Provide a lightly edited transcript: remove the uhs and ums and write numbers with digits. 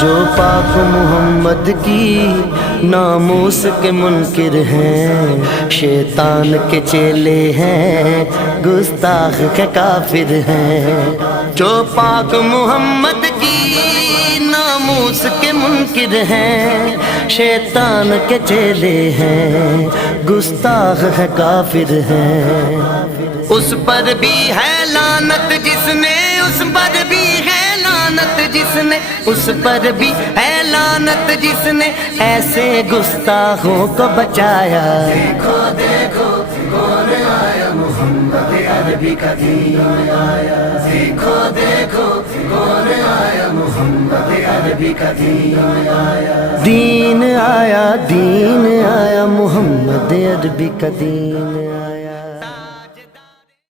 جو پاک محمد کی ناموس کے منکر ہیں، شیطان کے چیلے ہیں، گستاخ کے کافر ہیں۔ جو پاک محمد کی ناموس کے منکر ہیں، شیطان کے چیلے ہیں، گستاخ ہے کافر ہیں۔ اس پر بھی ہے لعنت جس نے، اس پر بھی ہے لعنت جس نے، اس پر بھی ہے لعنت جس نے ایسے گستاخوں کو بچایا۔ دیکھو دیکھو کون آیا، محمد عربی کا دین آیا۔ دیکھو دیکھو کون آیا، محمد عربی کا دین آیا۔ دین آیا، دین آیا، محمد عربی کا دین آیا۔